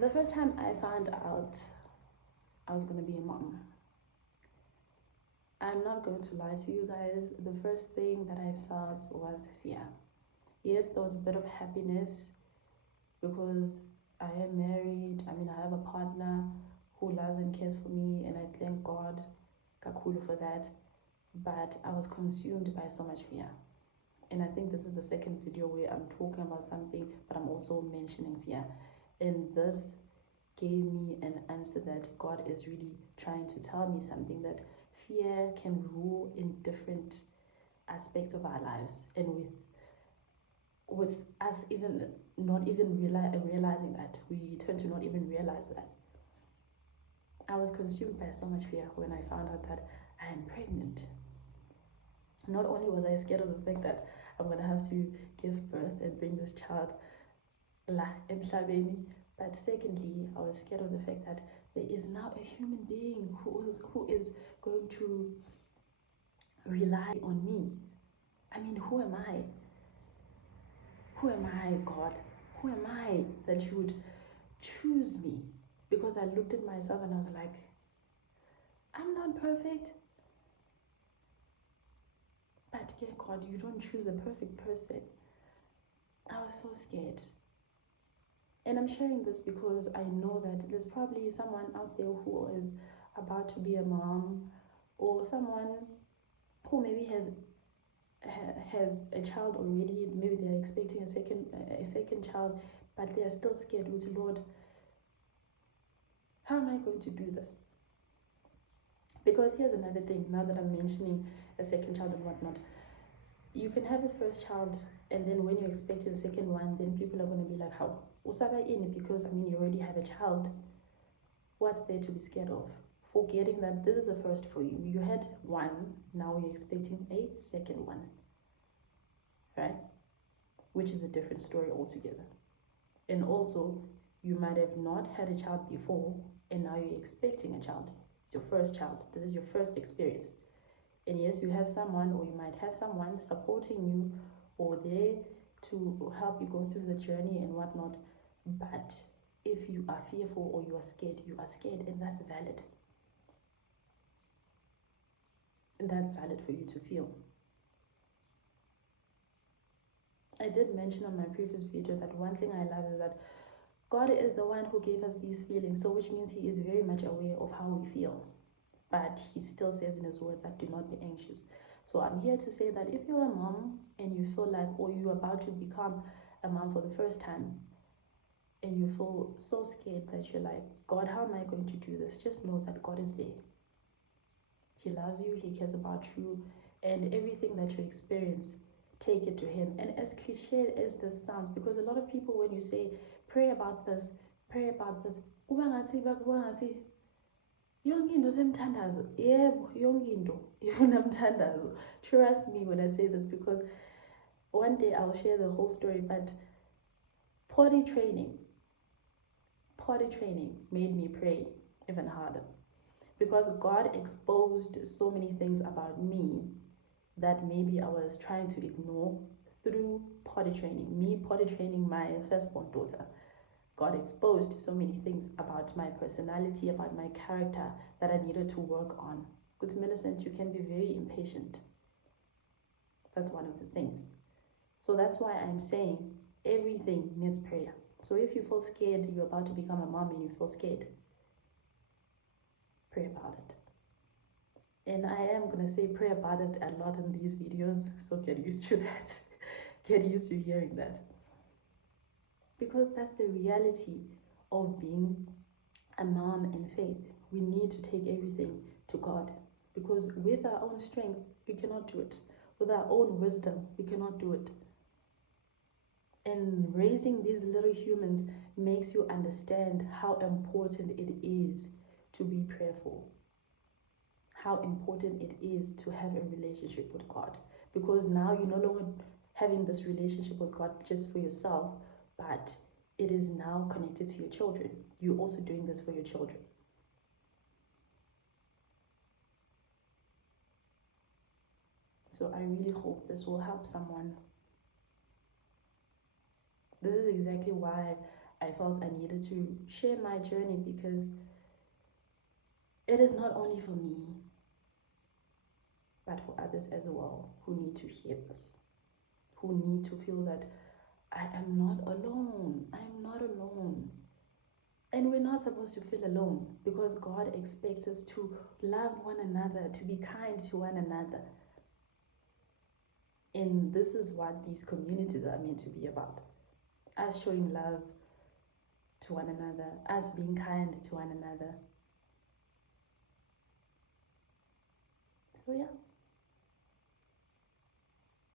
The first time I found out I was going to be a mom, I'm not going to lie to you guys, the first thing that I felt was fear. Yes, there was a bit of happiness because I am married. I mean, I have a partner who loves and cares for me, and I thank God, Kakulu, for that. But I was consumed by so much fear. And I think this is the second video where I'm talking about something, but I'm also mentioning fear. And this gave me an answer that God is really trying to tell me something, that fear can rule in different aspects of our lives, and with us even not even realizing that, we tend to not even realize that. I was consumed by so much fear when I found out that I am pregnant. Not only was I scared of the fact that I'm gonna have to give birth and bring this child la emhlabeni, but secondly, I was scared of the fact that there is now a human being who is going to rely on me. I mean, who am I? Who am I, God? Who am I that you would choose me? Because I looked at myself and I was like, I'm not perfect. But yeah, God, you don't choose a perfect person. I was so scared. And I'm sharing this because I know that there's probably someone out there who is about to be a mom, or someone who maybe has a child already. Maybe they're expecting a second child, but they are still scared with Lord. How am I going to do this? Because here's another thing, now that I'm mentioning a second child and whatnot, you can have a first child, and then when you're expecting the second one, then people are going to be like, how? Usaba in, because I mean, you already have a child. What's there to be scared of? Forgetting that this is a first for you. You had one, now you're expecting a second one, right? Which is a different story altogether. And also, you might have not had a child before, and now you're expecting a child. It's your first child. This is your first experience. And yes, you have someone, or you might have someone supporting you or there to help you go through the journey and whatnot. But if you are fearful or you are scared, and that's valid. And that's valid for you to feel. I did mention on my previous video that one thing I love is that God is the one who gave us these feelings, so which means He is very much aware of how we feel. But He still says in His word that do not be anxious. So I'm here to say that if you're a mom and you feel like, or you're about to become a mom for the first time, and you feel so scared that you're like, God, how am I going to do this? Just know that God is there. He loves you, He cares about you, and everything that you experience, take it to Him. And as cliche as this sounds, because a lot of people, when you say, pray about this, yonke into semthandazo. Yebo, yonke into ifuna mthandazo. Trust me when I say this, because one day I'll share the whole story. But potty training made me pray even harder, because God exposed so many things about me that maybe I was trying to ignore through potty training. Me potty training my firstborn daughter, God exposed so many things about my personality, about my character, that I needed to work on. Good Millicent, you can be very impatient. That's one of the things. So that's why I'm saying everything needs prayer. So if you feel scared, you're about to become a mom and you feel scared, pray about it. And I am going to say pray about it a lot in these videos, so get used to that. Get used to hearing that. Because that's the reality of being a mom in faith. We need to take everything to God, because with our own strength, we cannot do it. With our own wisdom, we cannot do it. And raising these little humans makes you understand how important it is to be prayerful, how important it is to have a relationship with God, because now you're no longer having this relationship with God just for yourself, but it is now connected to your children. You're also doing this for your children. So I really hope this will help someone. This is exactly why I felt I needed to share my journey because it is not only for me, but for others as well who need to hear this, who need to feel that I am not alone. I am not alone. And we're not supposed to feel alone because God expects us to love one another, to be kind to one another. And this is what these communities are meant to be about. Us showing love to one another, us being kind to one another. So, yeah.